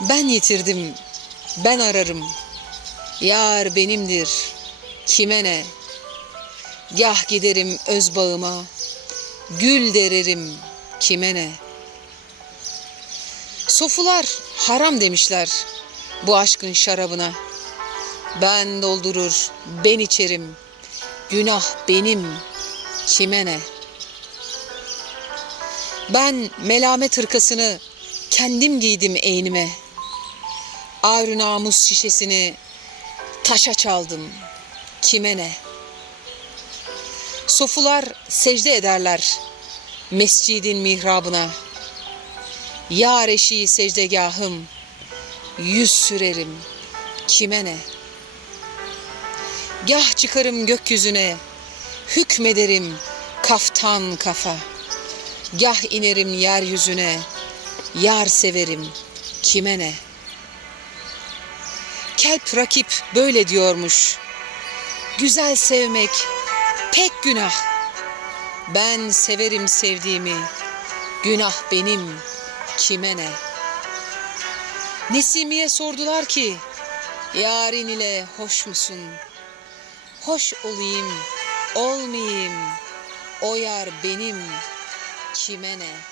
Ben yitirdim, ben ararım. Yar benimdir, kime ne? Gah giderim öz bağıma, gül dererim, kime ne? Sofular haram demişler bu aşkın şarabına. Ben doldurur, ben içerim. Günah benim, kime ne? Ben melamet hırkasını kendim giydim eynime. Ağrı namus şişesini taşa çaldım, kime ne? Sofular secde ederler mescidin mihrabına. Yar eşiği secdegahım, yüz sürerim, kime ne? Gah çıkarım gökyüzüne, hükmederim kaftan kafa. Gah inerim yeryüzüne, yar severim, kime ne? Kelp rakip böyle diyormuş. Güzel sevmek pek günah. Ben severim sevdiğimi, günah benim, kime ne? Nesimiye sordular ki, yarın ile hoş musun? Hoş olayım, olmayayım, o yar benim, kime ne?''